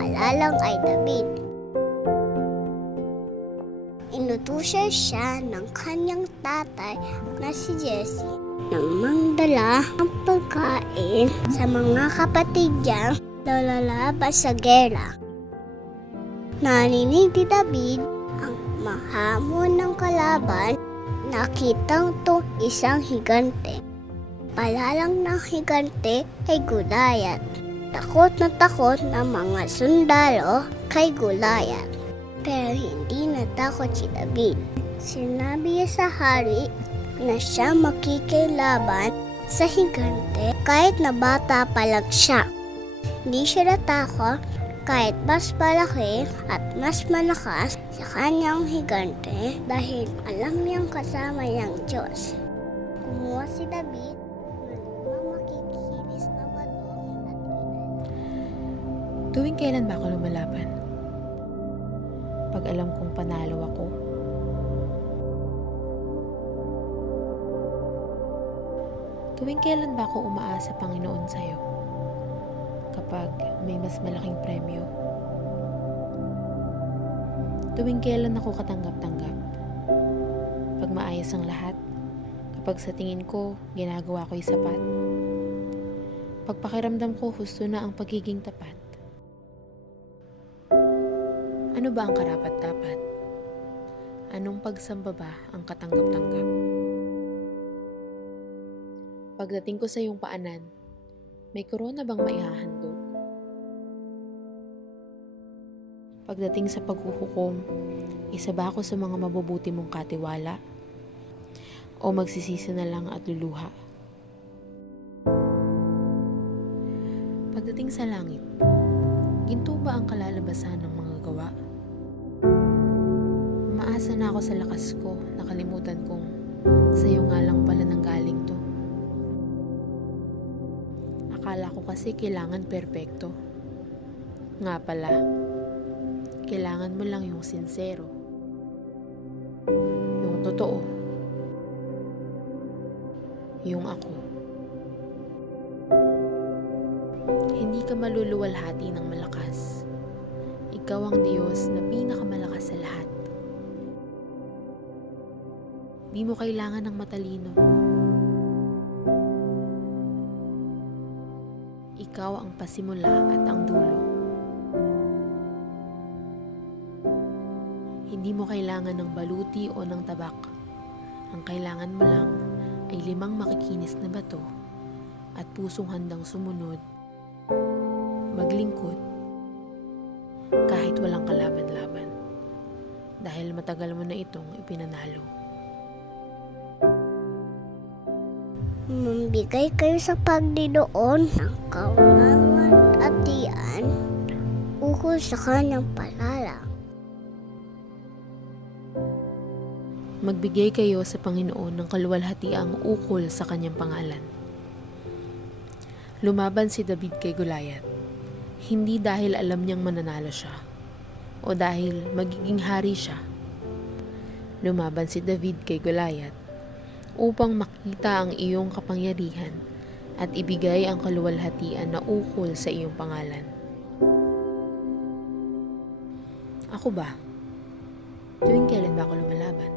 palalang ay David. Inutusan siya ng kanyang tatay na si Jesse nang magdala ng pagkain sa mga kapatid niyang lalabas sa gera. Narinig ni David ang mahamon ng kalaban. Nakitang to isang higante. Palalang ng higante ay Goliath. Takot na takot ang mga sundalo kay Goliath. Pero hindi natakot si David. Sinabi niya sa hari na siya makikilaban sa higante kahit na bata pa lang siya. Hindi siya natakot kahit mas malaki at mas malakas sa kanyang higante dahil alam niyang kasama niyang Diyos. Kumuha si David ng limang makikinis na bato at Tuwing kailan ba ako lumalaban? Pag alam kong panalo ako? Tuwing kailan ba ako umaasa, Panginoon, sa'yo? Kapag may mas malaking premyo? Tuwing kailan ako katanggap-tanggap? Pag maayos ang lahat? Kapag sa tingin ko, ginagawa ko'y sapat? Pag pakiramdam ko, husto na ang pagiging tapat? Ano ba ang karapat-dapat? Anong pagsamba ba ang katanggap-tanggap? Pagdating ko sa iyong paanan, may korona bang maihahandog? Pagdating sa paghuhukom, isa ba ako sa mga mabubuti mong katiwala? O magsisisi na lang at luluha? Pagdating sa langit, ginto ba ang kalalabasan ng mga gawa? Umaasa na ako sa lakas ko, nakalimutan kong sa iyo nga lang pala nanggaling to. Akala ko kasi kailangan perpekto. Nga pala, kailangan mo lang yung sincero, yung totoo, yung ako. Hindi ka maluluwalhati ng malakas. Ikaw ang Diyos na pinakamalakas sa lahat. Di mo kailangan ng matalino. Ikaw ang pasimula at ang dulo. Hindi mo kailangan ng baluti o ng tabak. Ang kailangan mo lang ay 5 makikinis na bato at pusong handang sumunod, maglingkod, kahit walang kalaban-laban, dahil matagal mo na itong ipinanalo. Mambigay kayo sa Panginoon ng kaluwalhatian ukol sa kanyang palalang. Magbigay kayo sa Panginoon ng kaluwalhatiang ukol sa kanyang pangalan. Lumaban si David kay Goliath, hindi dahil alam niyang mananalo siya o dahil magiging hari siya. Lumaban si David kay Goliath upang makita ang iyong kapangyarihan at ibigay ang kaluwalhatian na ukol sa iyong pangalan. Ako ba? Tuwing kailan ba ako lumalaban?